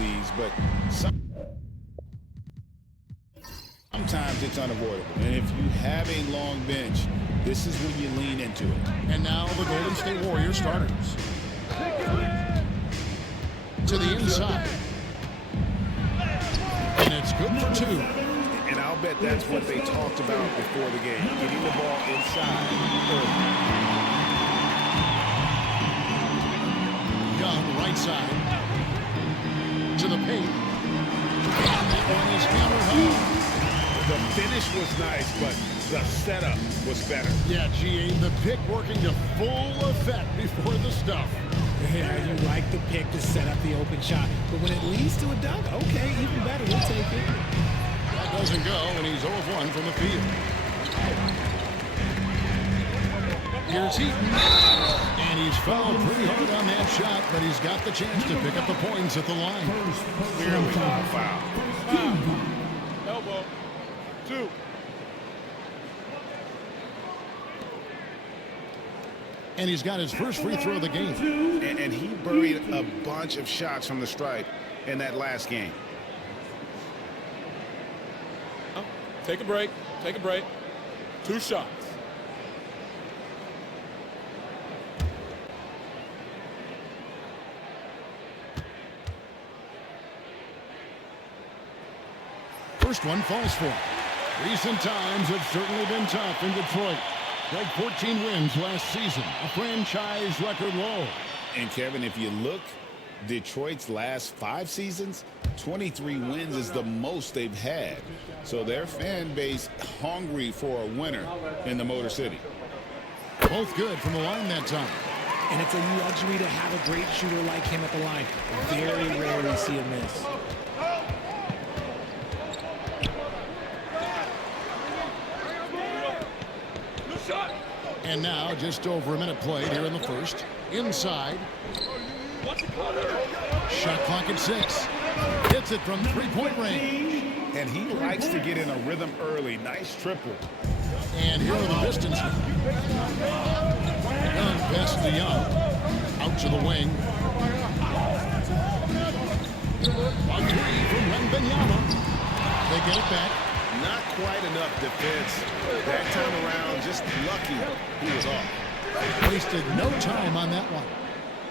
these, but sometimes it's unavoidable. And if you have a long bench, this is when you lean into it. And now the Golden State Warriors starters. To the inside. And it's good for two. And I'll bet that's what they talked about before the game, getting the ball inside early. Young, right side. To the paint. And that one is hammered home. The finish was nice, but the setup was better. Yeah, GA, the pick working to full effect before the stuff. Yeah, you like the pick to set up the open shot, but when it leads to a dunk, okay, even better, we'll take it. That doesn't go, and he's 0 of 1 from the field. Here's Heaton, and he's fouled pretty hard on that shot, but he's got the chance to pick up the points at the line. Clearly foul. Elbow. 2. And he's got his first free throw of the game. And he buried a bunch of shots from the stripe in that last game. Take a break. Take a break. 2 shots. First one falls for him. Recent times have certainly been tough in Detroit. Like 14 wins last season, a franchise record low. And Kevin, if you look, Detroit's last 5 seasons, 23 wins is the most they've had. So their fan base hungry for a winner in the Motor City. Both good from the line that time. And it's a luxury to have a great shooter like him at the line. Very rarely see a miss. And now just over a minute played here in the first. Inside. Shot clock at 6. Hits it from three-point range. And he likes to get in a rhythm early. Nice triple. And here are the Pistons. Young pass to Young. Out to the wing. 1-3 from Wembanyama. They get it back. Not quite enough defense that time around. Just lucky he was off. Wasted no time on that one.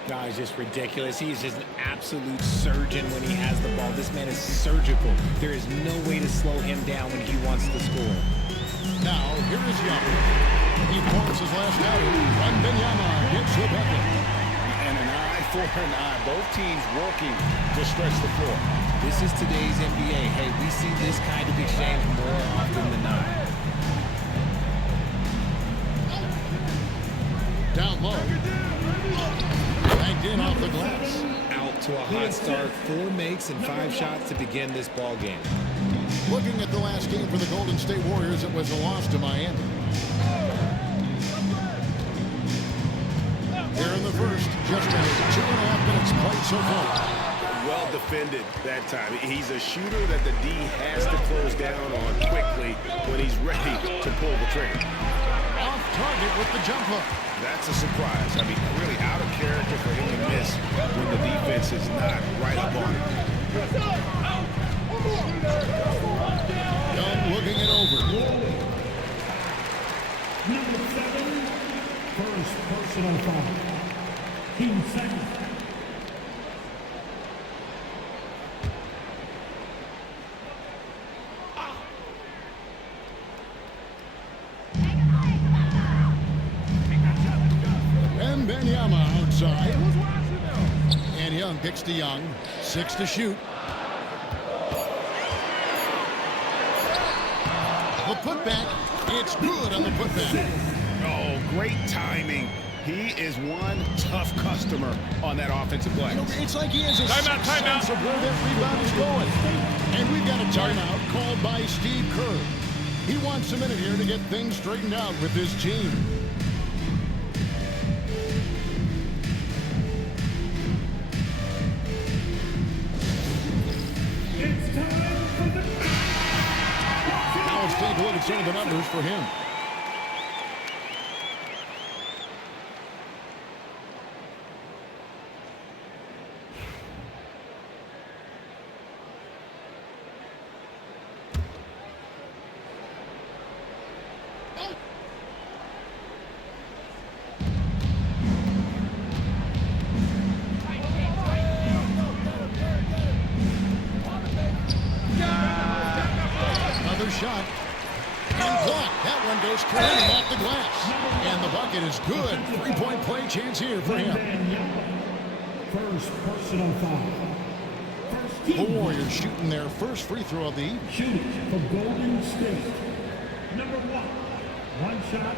No, it's just ridiculous. He's just an absolute surgeon when he has the ball. This man is surgical. There is no way to slow him down when he wants to score. Now, here is Young. He points his last outing. Wembanyama gets the bucket. And an eye for an eye. Both teams working to stretch the floor. This is today's NBA. Hey, we see this kind of exchange more often than not. Down low. Banked in off the glass. Out to a hot start. 4 makes and 5 shots to begin this ball game. Looking at the last game for the Golden State Warriors, it was a loss to Miami. Here in the first, just 2.5 minutes played so far. Well defended that time. He's a shooter that the D has to close down on quickly when he's ready to pull the trigger. Off target with the jump hook. That's a surprise. I mean, really out of character for him to miss when the defense is not right up on him. Young looking it over. Number 7, first personal foul. Team second. Wembanyama outside. And Young kicks to Young. 6 to shoot. The putback. It's good on the putback. Oh, great timing. He is one tough customer on that offensive play. It's like he has a sense of where that rebound is going. And we've got a timeout called by Steve Kerr. He wants a minute here to get things straightened out with his team. Now let's take a look at some of the numbers for him. shot. And blocked. That one goes careening off the glass. And the bucket is good. 3-point play chance here for him. First personal foul. The Warriors shooting their first free throw of the evening. Shooting for Golden State. Number 1. One shot.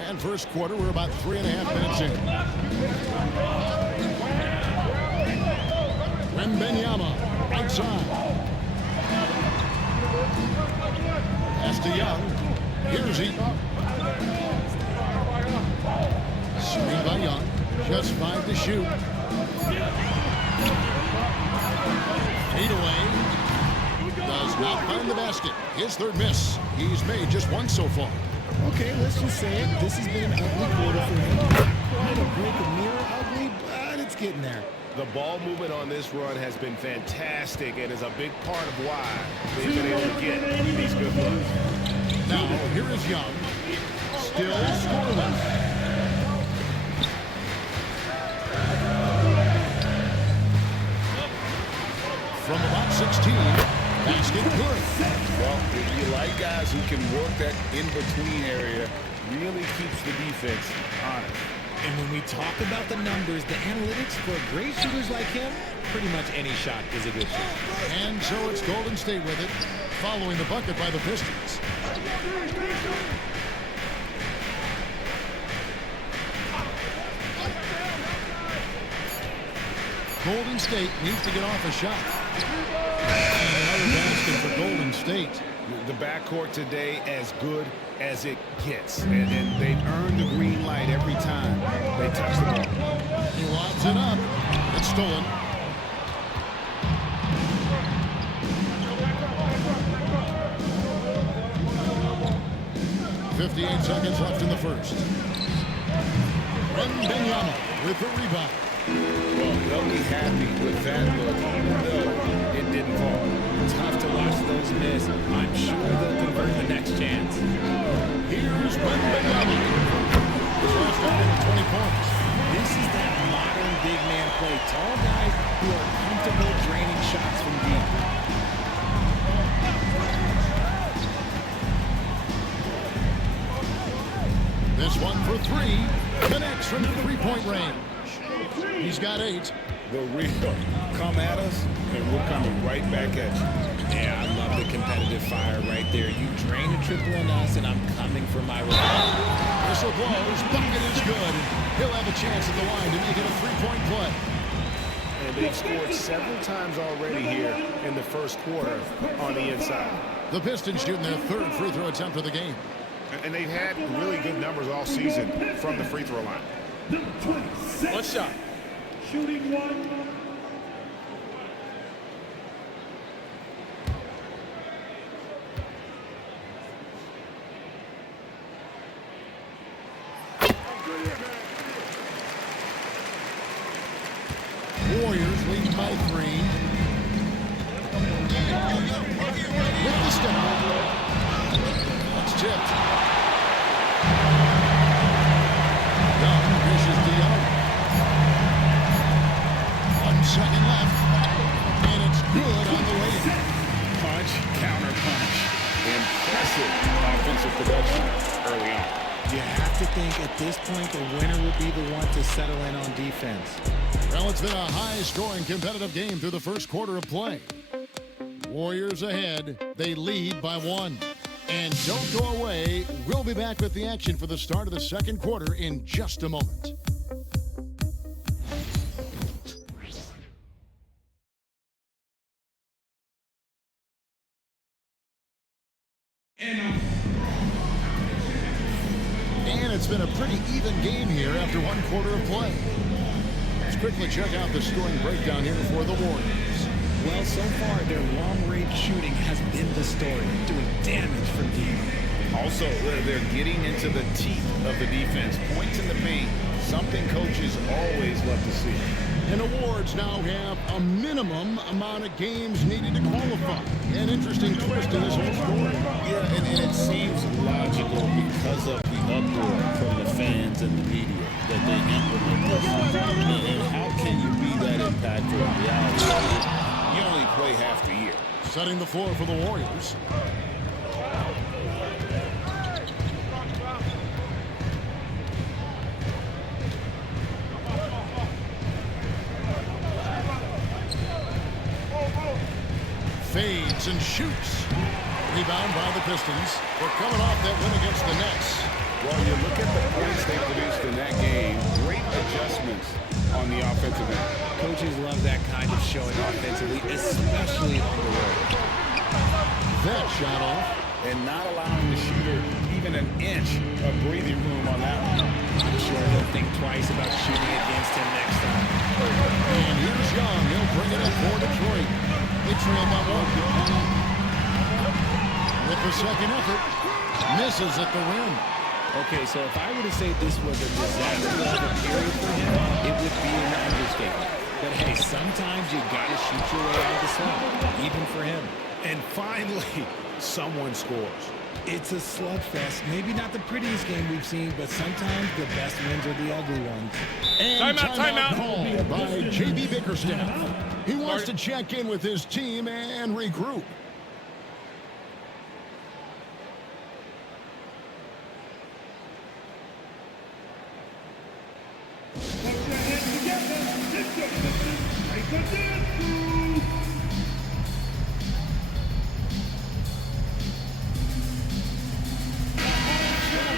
And first quarter, we're about 3.5 minutes in. Wembanyama, outside. Pass to Young. Here's he. Screen by Young. Just 5 to shoot. Fade away. Does not find the basket. His third miss. He's made just one so far. Okay, let's just say it. This has been an ugly quarter for him. Not a break a mirror ugly, but it's getting there. The ball movement on this run has been fantastic and is a big part of why they've been able to get these good looks. Now, here is Young. Still scoreless. From about 16, basket good. Well, if you like guys who can work that in-between area, really keeps the defense honest. And when we talk about the numbers, the analytics for great shooters like him, pretty much any shot is a good shot. And so it's Golden State with it, following the bucket by the Pistons. Golden State needs to get off a shot. And another basket for Golden State. The backcourt today as good as it gets. And they've earned the green light every time they touch the ball. He lobs it up. It's stolen. .58 seconds left in the first. Wembanyama with the rebound. Well, they'll be happy with that look, though it didn't fall. Tough to watch those miss. I'm sure they'll convert the next chance. Here's Wembanyama. His last outing of 20 points. This is that modern big man play. Tall guys who are comfortable draining shots from deep. This one for 3. Connects from 3-point range. He's got 8. The real come at us, and we're coming right back at you. Yeah, I love the competitive fire right there. You drain a triple on us, and I'm coming for my revenge. Whistle blows. Bucket is good. He'll have a chance at the line to make it a 3-point play. And they've scored several times already here in the first quarter on the inside. The Pistons shooting their third free throw attempt of the game. And they've had really good numbers all season from the free throw line. Number 26. One shot. Shooting 1. Warriors leading by 3. With the step. That's tipped. Young dishes to Young. 1 second left. And it's good on the way in. Punch, counter punch. Impressive offensive production early on. You have to think at this point the winner will be the one to settle in on defense. Well, it's been a high-scoring competitive game through the first quarter of play. Warriors ahead. They lead by 1. And don't go away. We'll be back with the action for the start of the second quarter in just a moment. And it's been a pretty even game here after 1 quarter of play. Let's quickly check out the scoring breakdown here for the Warriors. Well, so far, their long-range shooting has been the story, doing damage from deep. Also, they're getting into the teeth of the defense. Points in the paint, something coaches always love to see. And awards now have a minimum amount of games needed to qualify. An interesting twist in this whole story. Yeah, and it seems logical because of the uproar from the fans and the media that they implement this. And how can you be that impactful in reality? You only play half the year. Setting the floor for the Warriors. Fades and shoots. Rebound by the Pistons. They're coming off that win against the Nets. Well, you look at the points they produced in that game. Great adjustments on the offensive end. Coaches love that kind of showing offensively, especially on the road. That shot off. And not allowing the shooter even an inch of breathing room on that one. I'm sure he'll think twice about shooting against him next time. And here's Young. He'll bring it up for Detroit. They trail by one. With the second effort, misses at the rim. Okay, so if I were to say this was a disaster of a period for him, it would be an understatement. But hey, sometimes you got to shoot your way out of the slump, even for him. And finally, someone scores. It's a slugfest. Maybe not the prettiest game we've seen, but sometimes the best wins are the ugly ones. And Timeout. called by J.B. Bickerstaff. He wants to check in with his team and regroup. Put your hands together. Lift your Pistons. Make a dance move.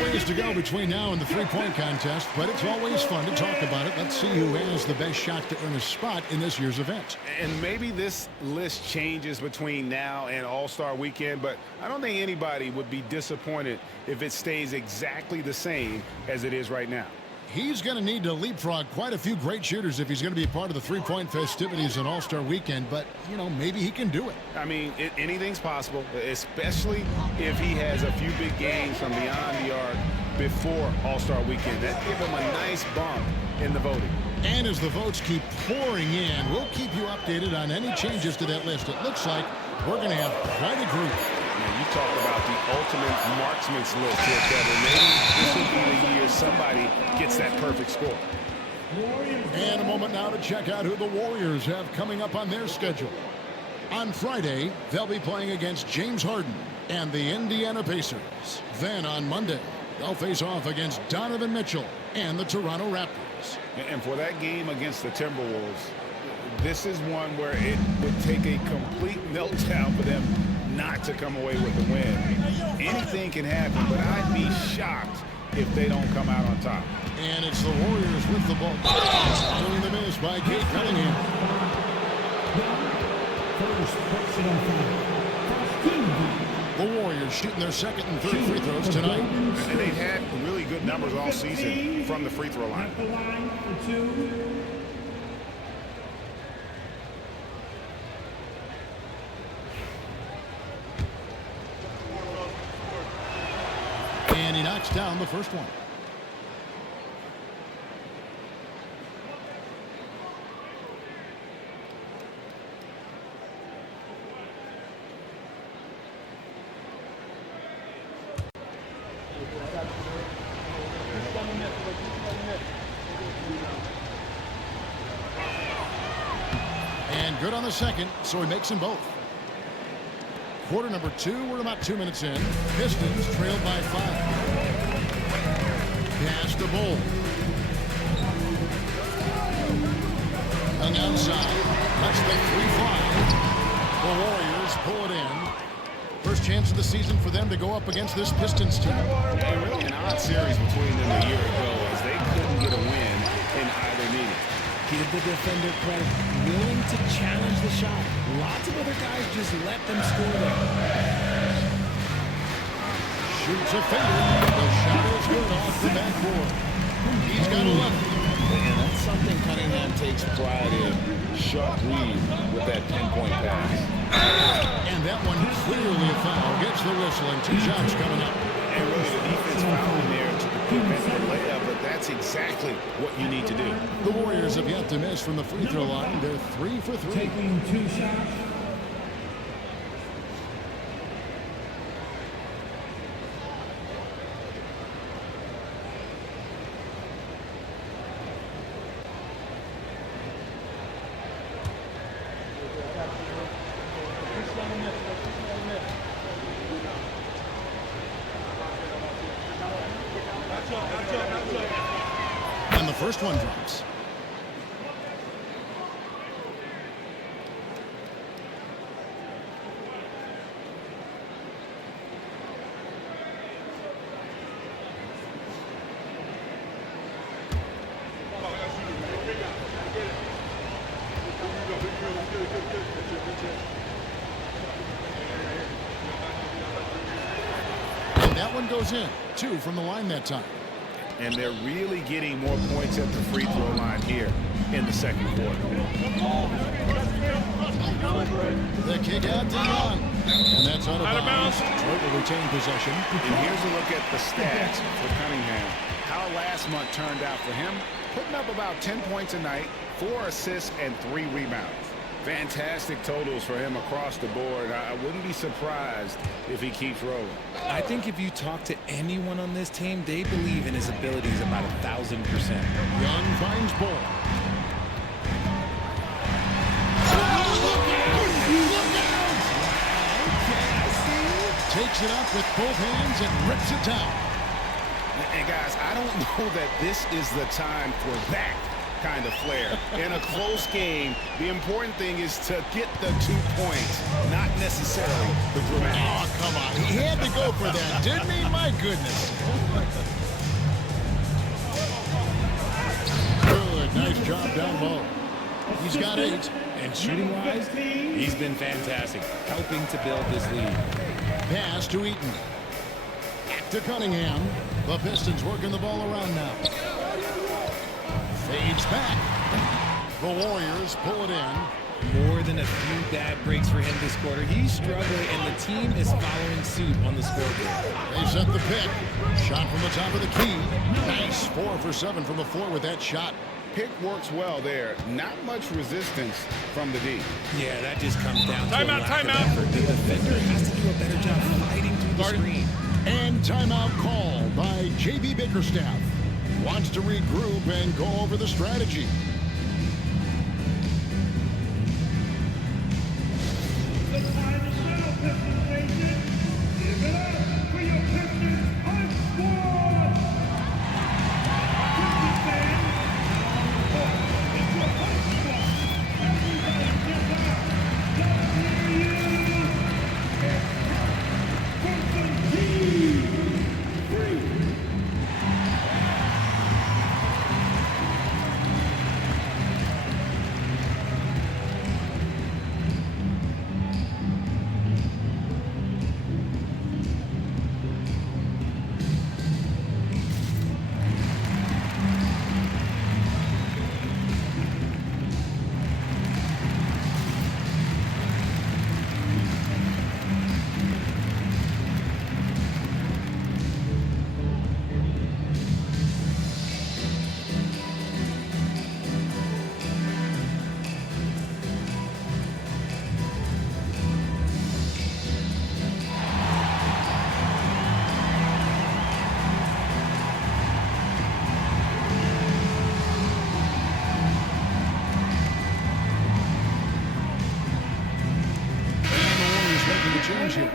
Ways to go between now and the three-point contest, but it's always fun to talk about it. Let's see who has the best shot to earn a spot in this year's event. And maybe this list changes between now and All-Star Weekend, but I don't think anybody would be disappointed if it stays exactly the same as it is right now. He's going to need to leapfrog quite a few great shooters if he's going to be a part of the three-point festivities on All-Star Weekend, but, you know, maybe he can do it. I mean, anything's possible, especially if he has a few big games from beyond the arc before All-Star Weekend. That'd give him a nice bump in the voting. And as the votes keep pouring in, we'll keep you updated on any changes to that list. It looks like we're going to have quite a group. Now, you talk about the ultimate marksman's list here, Kevin. Maybe this will be the year somebody gets that perfect score. And a moment now to check out who the Warriors have coming up on their schedule. On Friday, they'll be playing against James Harden and the Indiana Pacers. Then on Monday, they'll face off against Donovan Mitchell and the Toronto Raptors. And for that game against the Timberwolves, this is one where it would take a complete meltdown for them not to come away with the win. Anything can happen, but I'd be shocked if they don't come out on top. And it's the Warriors with the ball. Following the miss by Kate Cunningham. First personal foul. The Warriors shooting their second and third free throws tonight. And they've had really good numbers all season from the free throw line. At the line for two. And he knocks down the first one. And good on the second, so he makes them both. Quarter number two, we're about 2 minutes in. Pistons trailed by 5. Pass to Bull. Hung outside. Lets the three fly. The Warriors pull it in. First chance of the season for them to go up against this Pistons team. And really an odd series between them a year ago as they couldn't get a win in either meeting. Give the defender credit, willing to challenge the shot. Lots of other guys just let them score there. Shoots a finger. The shot is good off the backboard. He's got 11. And that's something Cunningham takes pride in. Sharp read with that pinpoint pass. And that one clearly a foul. Gets the whistle and 2 shots coming up. And really the defense fouled in there to prevent the layup, but that that's exactly what you need to do. The Warriors have yet to miss from the free throw line. They're 3 for 3. Taking 2 shots. And the first one drops. And that one goes in. 2 from the line that time. And they're really getting more points at the free throw line here in the second quarter. The kick out to Young. And that's out of bounds. Detroit will retain possession. And here's a look at the stats for Cunningham. How last month turned out for him. Putting up about 10 points a night, 4 assists, and 3 rebounds. Fantastic totals for him across the board. I wouldn't be surprised if he keeps rolling. I think if you talk to anyone on this team, they believe in his abilities about 1,000%. Young finds ball. Takes it up with both hands and rips it down. And guys, I don't know that this is the time for that kind of flair. In a close game, the important thing is to get the 2 points, not necessarily the dramatic. Oh, come on. He had to go for that, didn't he? My goodness. Good. Nice job down low. He's got 8. And shooting-wise, he's been fantastic, helping to build this lead. Pass to Eaton. Back to Cunningham. The Pistons working the ball around now. Fades back. The Warriors pull it in. More than a few bad breaks for him this quarter. He's struggling, and the team is following suit on the scoreboard. They set the pick. Shot from the top of the key. Nice. 4 for 7 from the floor with that shot. Pick works well there. Not much resistance from the D. Yeah, that just comes down to Timeout, a lack of timeout. effort. The defender has to do a better job fighting through the screen. And timeout call by J.B. Bickerstaff. Wants to regroup and go over the strategy. The time is now, Pistons Nation. Give it up for your Pistons Punch Squad. Pistons fans, it's your Punch Squad. Everybody get down. Pistons Team 3. Change here.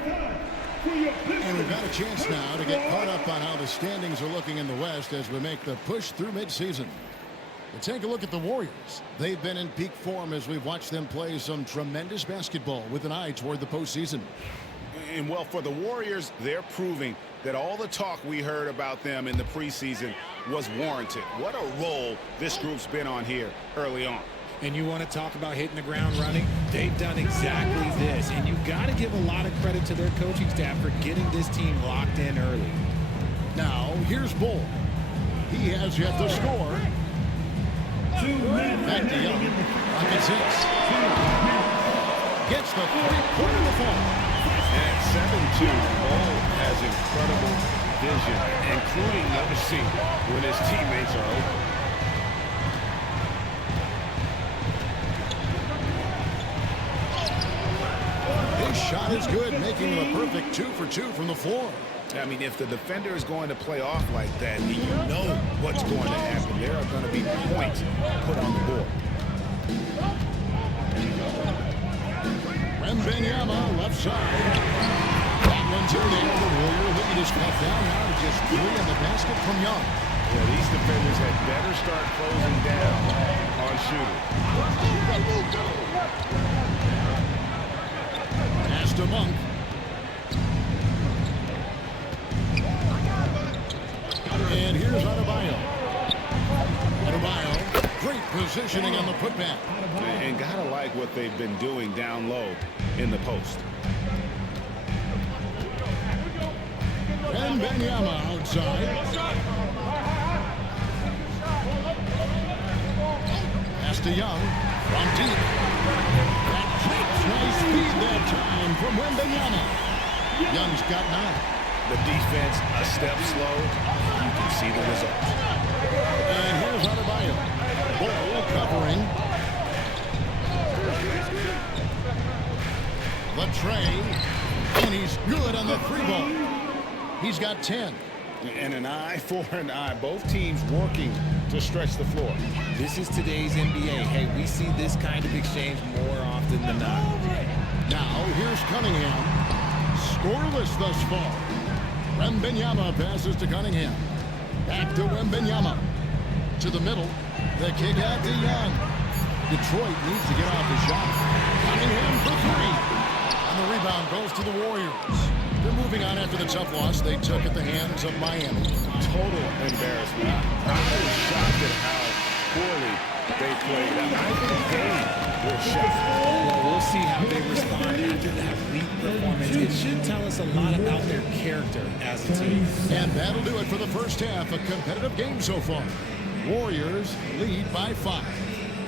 And we've got a chance now to get caught up on how the standings are looking in the West as we make the push through midseason. But take a look at the Warriors. They've been in peak form as we've watched them play some tremendous basketball with an eye toward the postseason. And well, for the Warriors, they're proving that all the talk we heard about them in the preseason was warranted. What a role this group's been on here early on. And you want to talk about hitting the ground running? They've done exactly this. And you've got to give a lot of credit to their coaching staff for getting this team locked in early. Now, here's Bull. He has yet to score. Back to Young. Rockets hits. Gets the 3-pointer to fall. At 7-2, Bull has incredible vision, including noticing when his teammates are open. His shot is good, making him a perfect 2 for 2 from the floor. I mean, if the defender is going to play off like that, then you know what's going to happen. There are going to be points put on the board. Wembanyama, left side. That one's in there. The Warrior lead is cut down now to just 3 in the basket from Young. Yeah, these defenders had better start closing down on shooters. Pass to Monk. And here's Adebayo. Adebayo, great positioning on the putback. And gotta like what they've been doing down low in the post. Wembanyama outside. Pass to Young from deep. That takes nice speed that time from Wembanyama. Young's got 9. The defense a step slow. You can see the result. And here's Adebayo. Ball covering. Latrey. And he's good on the 3-ball. He's got 10. And an eye for an eye. Both teams working to stretch the floor. This is today's NBA. Hey, we see this kind of exchange more often than not. Now here's Cunningham. Scoreless thus far. Wembanyama passes to Cunningham. Back to Wembanyama. To the middle. The kick out to Young. Detroit needs to get off the shot. Cunningham for 3. And the rebound goes to the Warriors. They're moving on after the tough loss they took at the hands of Miami. Total embarrassment. I was shocked at how poorly they played. I think they were shocked. Well, we'll see how they respond after that weak performance. It should tell us a lot about their character as a team. And that'll do it for the first half. A competitive game so far. Warriors lead by 5.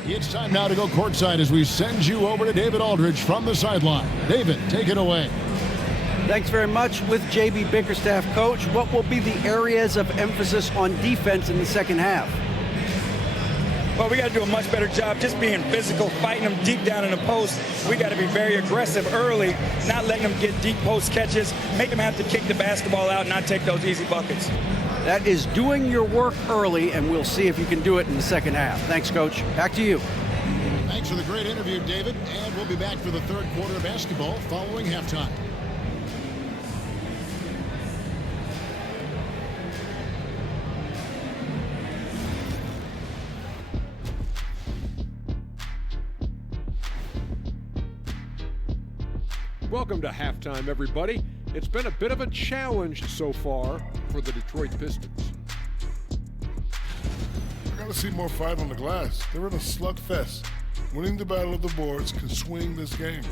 It's time now to go courtside as we send you over to David Aldridge from the sideline. David, take it away. Thanks very much. With J.B. Bickerstaff, coach, what will be the areas of emphasis on defense in the second half? Well, we got to do a much better job just being physical, fighting them deep down in the post. We got to be very aggressive early, not letting them get deep post catches, make them have to kick the basketball out and not take those easy buckets. That is doing your work early, and we'll see if you can do it in the second half. Thanks, Coach. Back to you. Thanks for the great interview, David. And we'll be back for the third quarter of basketball following halftime. Welcome to halftime, everybody. It's been a bit of a challenge so far for the Detroit Pistons. I gotta see more fight on the glass. They're in a slugfest. Winning the battle of the boards can swing this game.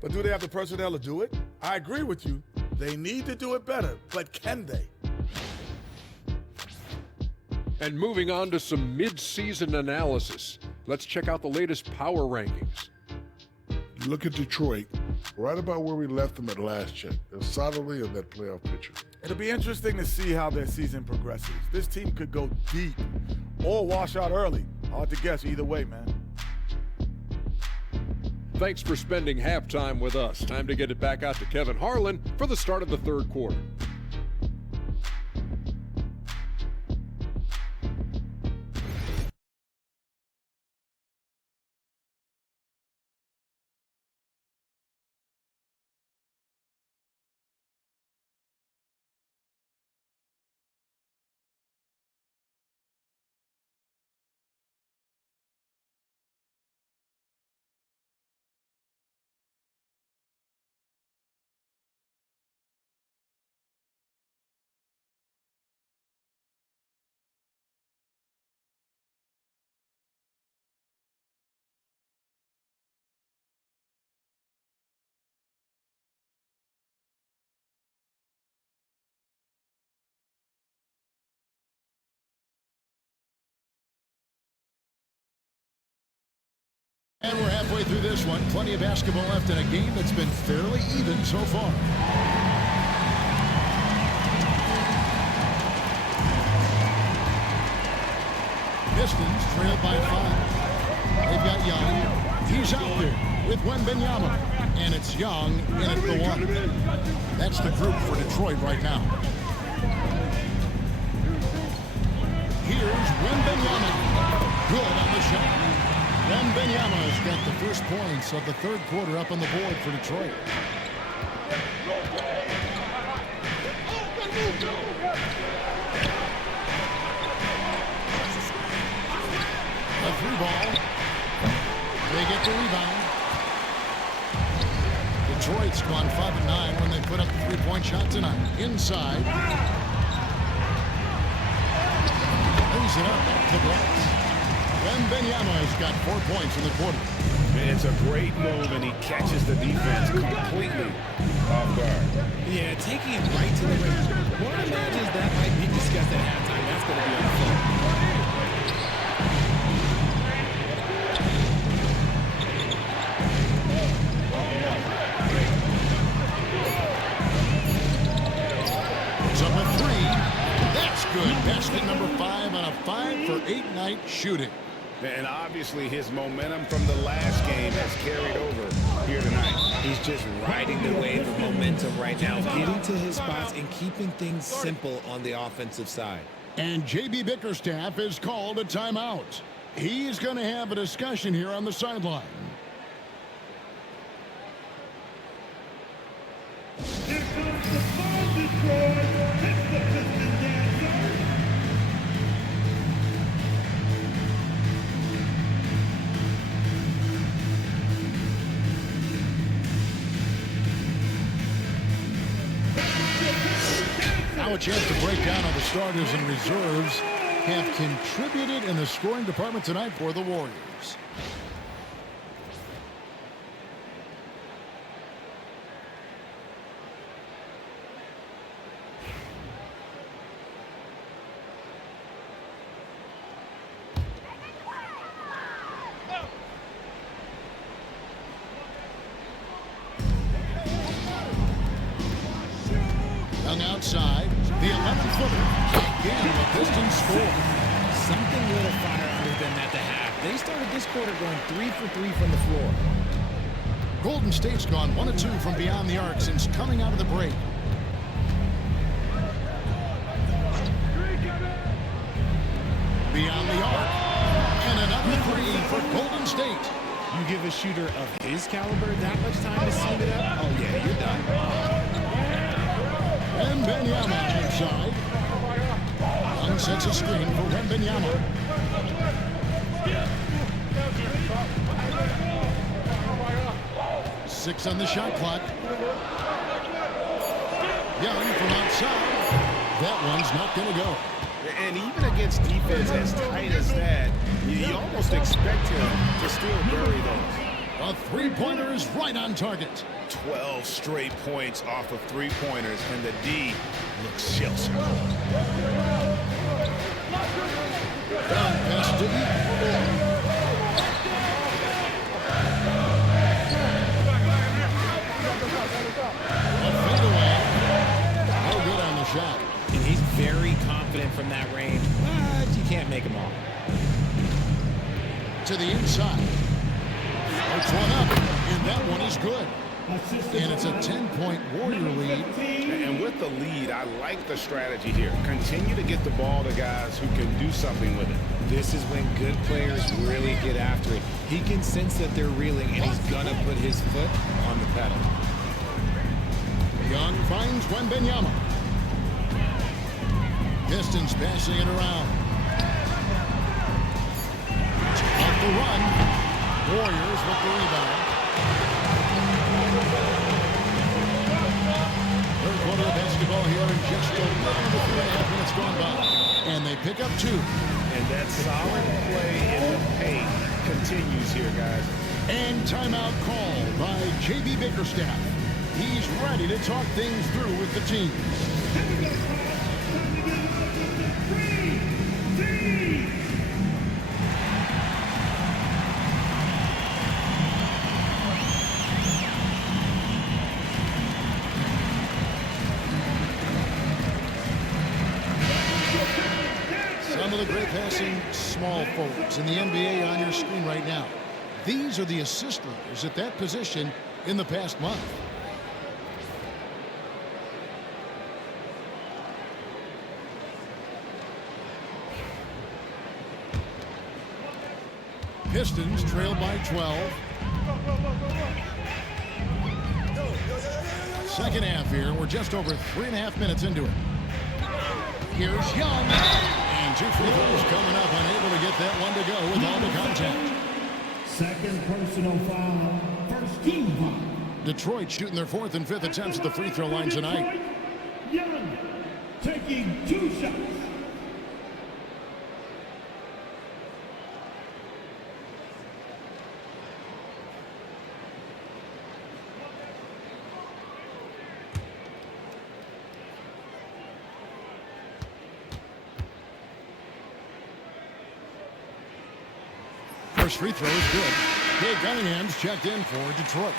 But do they have the personnel to do it? I agree with you. They need to do it better, but can they? And moving on to some mid-season analysis. Let's check out the latest power rankings. You look at Detroit, right about where we left them at last check. They're solidly in that playoff picture. It'll be interesting to see how their season progresses. This team could go deep or wash out early. Hard to guess either way, man. Thanks for spending halftime with us. Time to get it back out to Kevin Harlan for the start of the third quarter. And we're halfway through this one. Plenty of basketball left in a game that's been fairly even so far. Pistons trail by 5. They've got Young. He's out there with Wembanyama. And it's Young in at the 1. That's the group for Detroit right now. Here's Wembanyama. Good on the shot. Wembanyama's got the first points of the third quarter up on the board for Detroit. A 3 ball. They get the rebound. Detroit's gone 5 of 9 when they put up the 3-point shot tonight. Inside. Brings it up off the glass. Wembanyama's got 4 points in the quarter. It's a great move, and he catches the defense completely off guard. Yeah, taking it right to the rim. One imagines that might be discussed at halftime. That's going to be on the floor. Up a 3. That's good. Basket number 5 on a 5 for 8 night shooting. And obviously his momentum from the last game has carried over here tonight. He's just riding the wave of momentum right now, getting to his spots and keeping things simple on the offensive side. And J.B. Bickerstaff has called a timeout. He's going to have a discussion here on the sideline. Here comes the ball, Detroit. It's the Pistons dancer. Now a chance to break down how the starters and reserves have contributed in the scoring department tonight for the Warriors. Outside, the 11-footer. Again, the Pistons score. Something a little fire under them at the half. They started this quarter going 3 for 3 from the floor. Golden State's gone 1 of 2 from beyond the arc since coming out of the break. Beyond the arc. And another 3 for Golden State. You give a shooter of his caliber that much time to set it up? Oh, yeah, you're done. Wembanyama inside. Young sets a screen for Wembanyama. Six on the shot clock. Young from outside. That one's not going to go. And even against defense as tight as that, you almost expect him to still bury those. A three-pointer is right on target. 12 straight points off of three-pointers, and the D looks shell-shocked. Pass to a fadeaway. No good on the shot. And he's very confident from that range, but you can't make him all. To the inside. Puts one up, and that one is good. And it's a 10-point Warrior lead. And with the lead, I like the strategy here. Continue to get the ball to guys who can do something with it. This is when good players really get after it. He can sense that they're reeling, and he's going to put his foot on the pedal. Young finds Wembanyama. Pistons passing it around. Off the run. Warriors with the rebound. Third quarter of basketball here in just a little over 3.5 minutes gone by. And they pick up 2. And that solid play in the paint continues here, guys. And timeout called by J.B. Bickerstaff. He's ready to talk things through with the team. Some of the great passing, small forwards in the NBA on your screen right now. These are the assist leaders at that position in the past month. Pistons trail by 12. Second half here. We're just over 3.5 minutes into it. Here's Young. And 2 free throws coming up. Unable to get that one to go with all the contact. Second personal foul. First team foul. Detroit shooting their 4th and 5th attempts at the free throw line tonight. Young taking 2 shots. First free throw is good. Cade Cunningham's checked in for Detroit.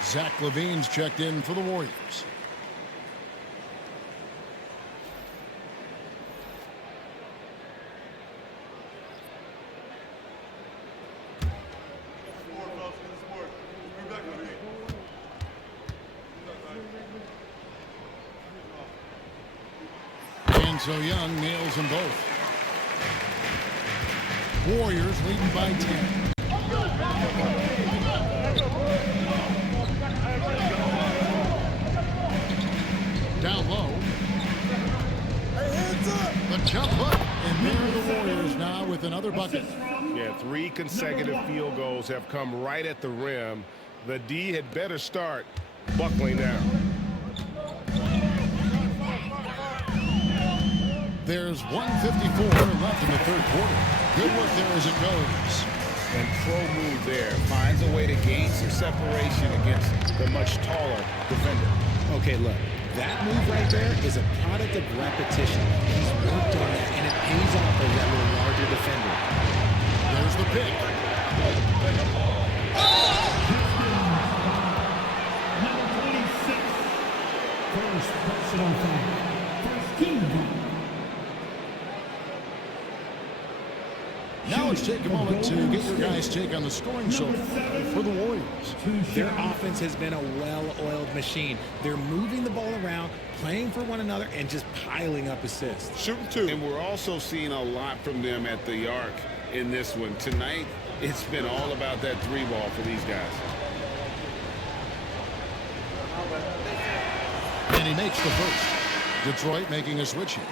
Zach LaVine's checked in for the Warriors. And so Young nails them both. Warriors leading by 10. Down low. The jump up. And there are the Warriors now with another bucket. Yeah, 3 consecutive field goals have come right at the rim. The D had better start buckling down. There's 1:54 left in the third quarter. Good work there as it goes. And pro move there. Finds a way to gain some separation against the much taller defender. Okay, look. That move right there is a product of repetition. He's worked on that, and it pays off as that little larger defender. There's the pick. Number 26. First personal foul. First team foul. Now let's take a moment to get your guys' take on the scoring so far for the Warriors. Their offense has been a well-oiled machine. They're moving the ball around, playing for one another, and just piling up assists. Shooting 2. And we're also seeing a lot from them at the arc in this one. Tonight, it's been all about that 3-ball for these guys. And he makes the first. Detroit making a switch here.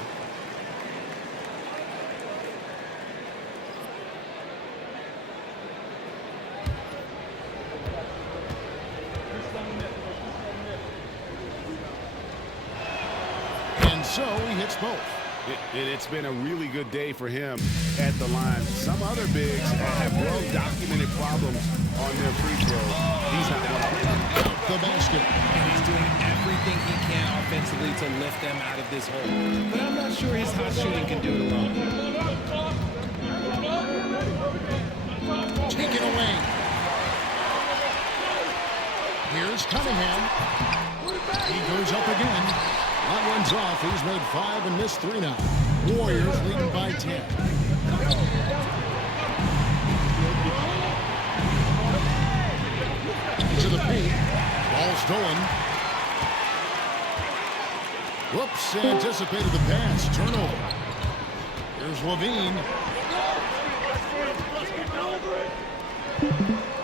So he hits both. It's been a really good day for him at the line. Some other bigs have well-documented problems on their free throws. He's not one of them. The basket. And he's doing everything he can offensively to lift them out of this hole. But I'm not sure his hot shooting can do it alone. Taken away. Here's Cunningham. He goes up again. That one's off. He's made 5 and missed 3 now. Warriors leading by 10. To the paint. Ball stolen. Whoops, anticipated the pass. Turnover. Here's LaVine.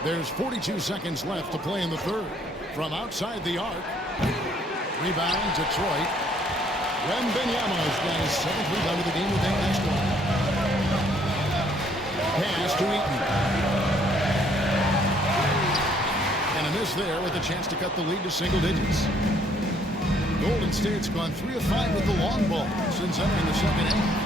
There's 42 seconds left to play in the third. From outside the arc. Rebound, Detroit. Wembanyama's got his 7th rebound of the game with that last one. Pass to Eaton. And a miss there with a chance to cut the lead to single digits. Golden State's gone 3 of 5 with the long ball since entering the second half.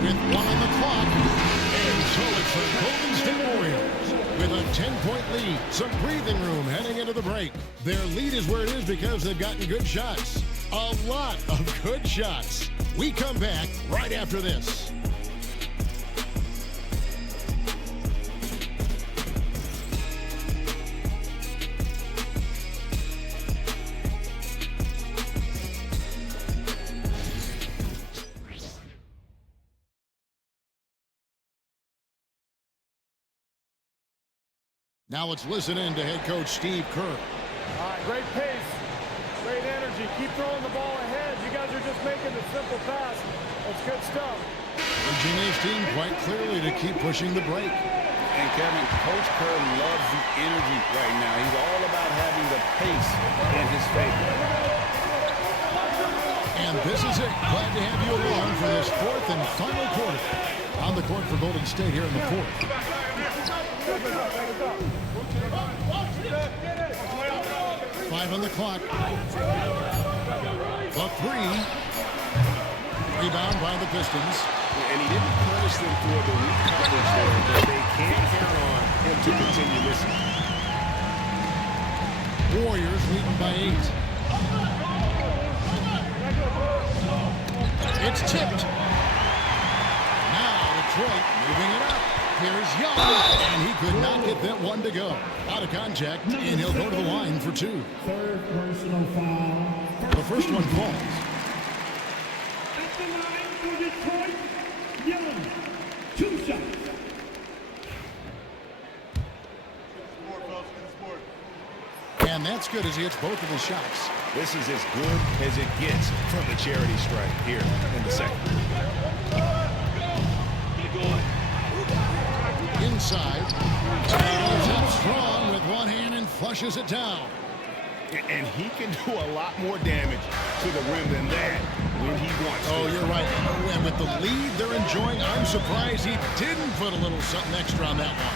With 1 on the clock. And so it's the Golden State Warriors with a 10-point lead. Some breathing room heading into the break. Their lead is where it is because they've gotten good shots. A lot of good shots. We come back right after this. Now let's listen in to head coach Steve Kerr. All right, great pace, great energy. Keep throwing the ball ahead. You guys are just making the simple pass. That's good stuff. Urging his team quite clearly to keep pushing the break. And Kevin, Coach Kerr loves the energy right now. He's all about having the pace in his favor. And this is it. Glad to have you along for this fourth and final quarter. On the court for Golden State here in the fourth. 5 on the clock. The three. Rebound by the Pistons. And he didn't punish them for the weak coverage there, but they can't count on him to continue missing. Warriors leading by 8. It's tipped. Now Detroit moving it up. Here's Young, and he could not get that one to go. Out of contact, and he'll go to the line for 2. Third personal foul. The first one falls. At the line for Detroit, Young. 2 shots. And that's good as he hits both of his shots. This is as good as it gets from the charity stripe here in the second. Inside. Comes up strong with one hand and flushes it down. And he can do a lot more damage to the rim than that when he wants to. Oh, you're right. And with the lead they're enjoying, I'm surprised he didn't put a little something extra on that one.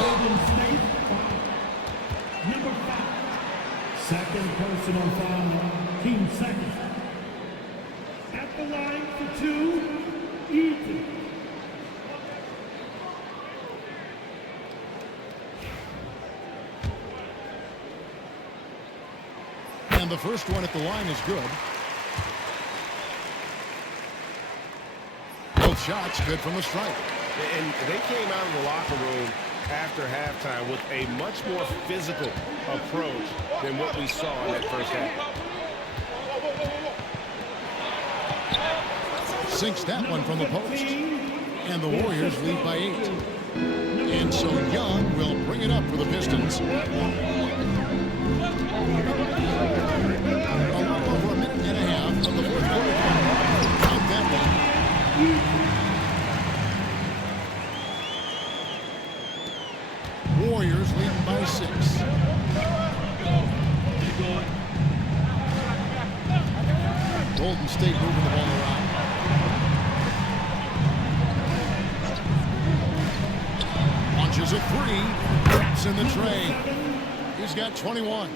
Golden State, number 5. Second personal foul, team second. At the line for 2, Ethan. And the first one at the line is good. Both shots good from the stripe. And they came out of the locker room after halftime with a much more physical approach than what we saw in that first half. Sinks that one from the post. And the Warriors lead by 8. And so Young will bring it up for the Pistons. A little over a minute and a half of the fourth quarter. Count that one. Warriors leading by 6. Golden State moving the ball around. Launches a 3. Traps in the tray. He's got 21.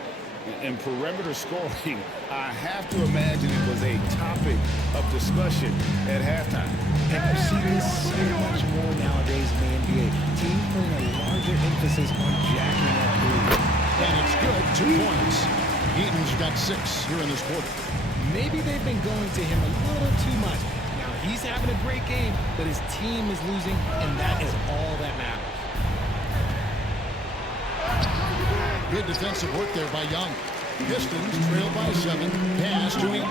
And perimeter scoring, I have to imagine it was a topic of discussion at halftime. And you see this so much more nowadays in the NBA. Teams putting a larger emphasis on jacking up threes. And it's good. 2 points. Eaton's got 6 here in this quarter. Maybe they've been going to him a little too much. Now he's having a great game, but his team is losing, and that is all that matters. Good defensive work there by Young. Pistons trail by 7. Pass to Eaton.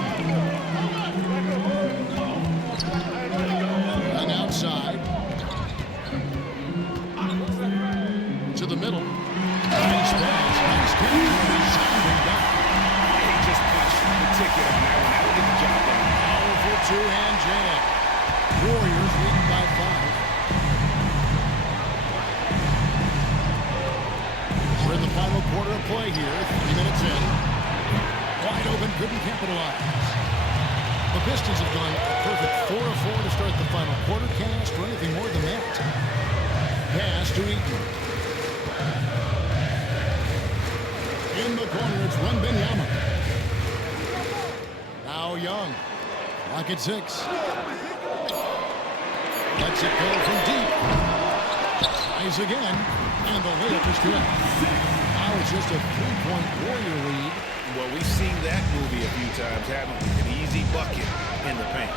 And outside. To the middle. Nice pass. Nice catch. He just punched the ticket on that one. That'll get the job done. Powerful two-hand jam. Warriors leading by 5. We're in the final quarter of play here. 3 minutes in. Wide open, couldn't capitalize. The Pistons have gone a perfect 4-4 to start the final quarter. Cast or anything more than that. Pass to Eaton. In the corner, it's Wembanyama. Now Young. Clock at 6. Lets it go from deep. Tries again. And the layup is good. Now it's just a 3-point Warrior lead. Well, we've seen that movie a few times, haven't we? An easy bucket in the paint.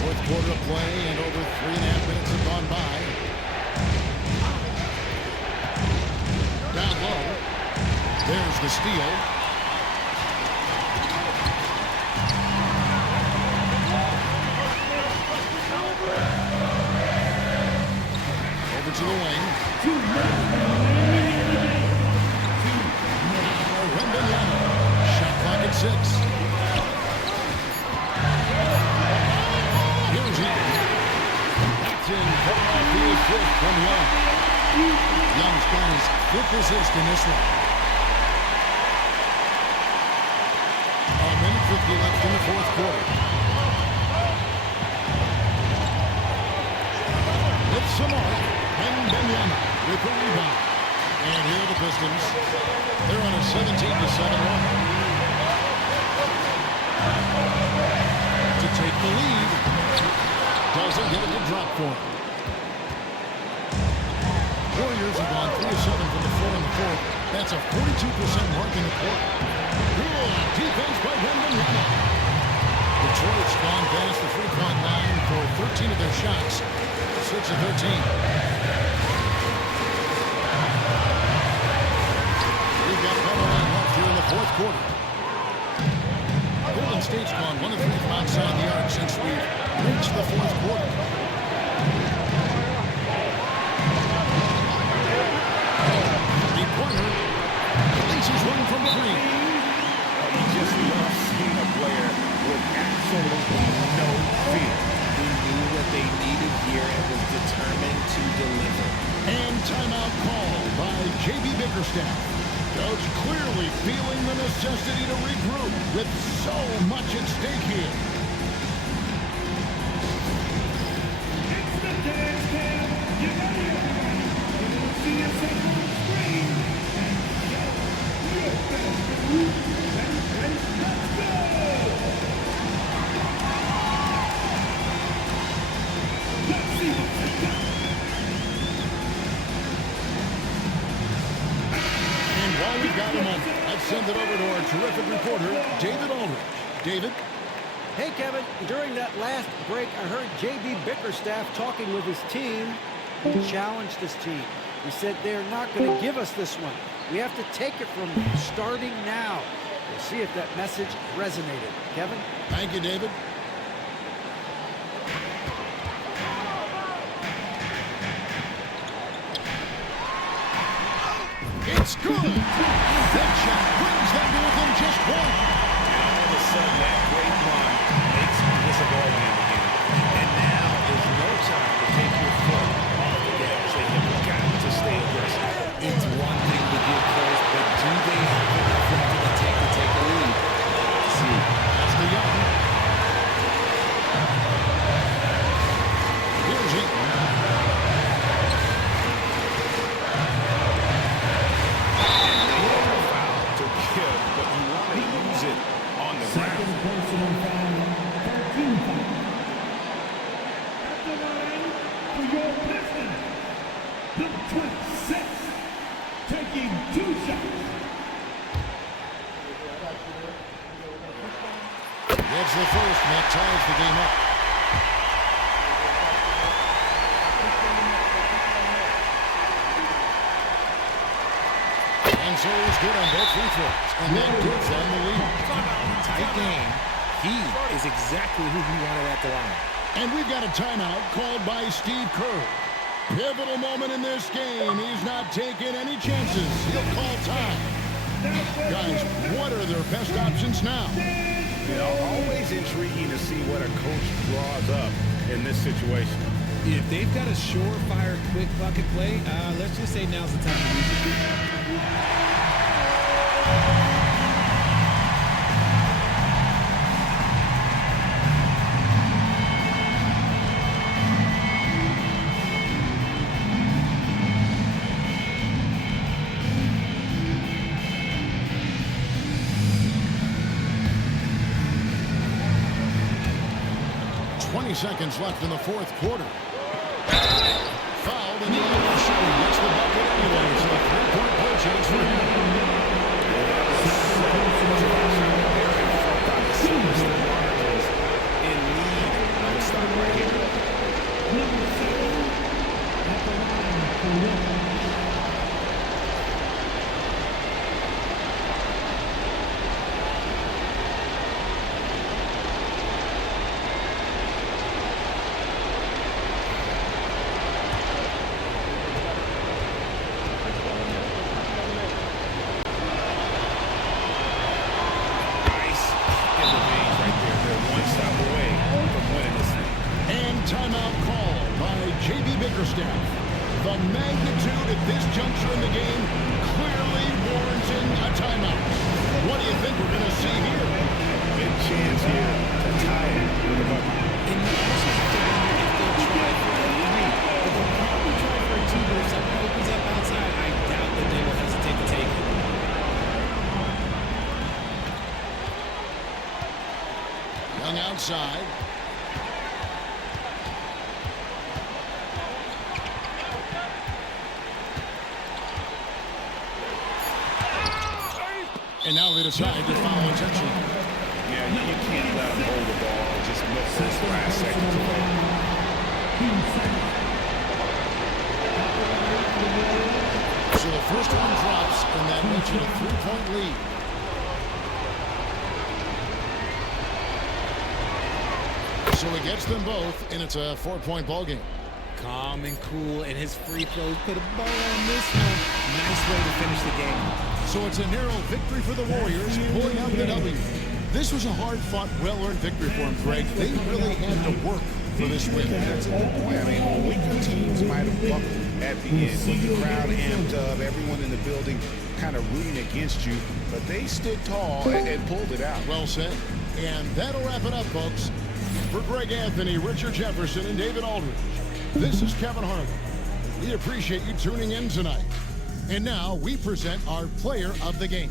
Fourth quarter of play, and over 3.5 minutes have gone by. Down low. There's the steal. fifth from Young. Young's got his fifth assist in this one. A minute 50 left in the fourth quarter. It's Samar and Benyama with the rebound. And here are the Pistons. They're on a 17-7 run. To take the lead. Doesn't get it to drop for him. Warriors have gone 3 of 7 from the floor in the fourth. That's a 42% mark in the quarter. Good defense by Benyama. Detroit's gone past the three-point line for 13 of their shots. 6 of 13. We've got 1 line left here in the fourth quarter. Golden State's gone 1 of 3 from outside the arc since we've reached the fourth quarter. Three-pointer. Laces one from 3. You just love seeing a player with absolutely no fear. He knew what they needed here and was determined to deliver. And timeout called by J.B. Bickerstaff. Coach clearly feeling the necessity to regroup with so much at stake here. It's the dance cam. You ready, everybody? You're going to see yourself on the screen. And show your best move. Ready? Let's go! Let's see what you got. And while we've got a moment, let's send it over to our terrific reporter, David Aldridge. David? Hey, Kevin, during that last break, I heard J.B. Bickerstaff talking with his team. He challenged his team. He said they're not going to give us this one. We have to take it from starting now. We'll see if that message resonated. Kevin? Thank you, David. It's good. That shot brings them to within just 1. And all of a sudden, that great run makes you miss a ball game again. And now there's no time to take your foot off the gas. They have got to stay aggressive. It's one thing to get close, but do they have enough left in the tank to take a lead? See, that's the Young. Here's Eaton. But you want to use it on the ground. Second personal foul, 13 foul. At the line for your Pistons, number 26, taking 2 shots. Gets the first, and that ties the game up. And so he's good on both free throws. And that gives them the lead. tight game. He is exactly who he wanted at the line. And we've got a timeout called by Steve Kerr. Pivotal moment in this game. He's not taking any chances. He'll call time. Guys, what are their best options now? You know, always intriguing to see what a coach draws up in this situation. If they've got a surefire, quick bucket play, let's just say now's the time to use it. 20 seconds left in the fourth quarter. Fouled in the other shooting. Gets the bucket anyway. So a three-point play chance for him. In need of a stop right here. Number 7 at the line for Will. Timeout call by J.B. Bickerstaff. The magnitude at this juncture in the game clearly warranting a timeout. What do you think we're going to see here? Big chance here to tie it with a bucket. And you also have to wonder if they'll try for a three. But they'll probably try for a two, but if something opens up outside, I doubt that they will hesitate to take it. Young outside. And now they decide to foul intentionally. Yeah, you can't let them hold the ball. Just miss those last seconds away. So the first one drops, and that makes it a 3-point lead. So he gets them both, and it's a 4-point ball game. Calm and cool, and his free throws put a bow on this one. Nice way to finish the game. So it's a narrow victory for the Warriors, pulling out the W. This was a hard-fought, well-earned victory for them, Greg. They really had to work for this win. That's a good point. I mean, weaker teams might have buckled at the end. When the crowd amped up, everyone in the building kind of rooting against you, but they stood tall and pulled it out. Well said. And that'll wrap it up, folks. For Greg Anthony, Richard Jefferson, and David Aldridge, this is Kevin Harlan. We appreciate you tuning in tonight. And now we present our player of the game.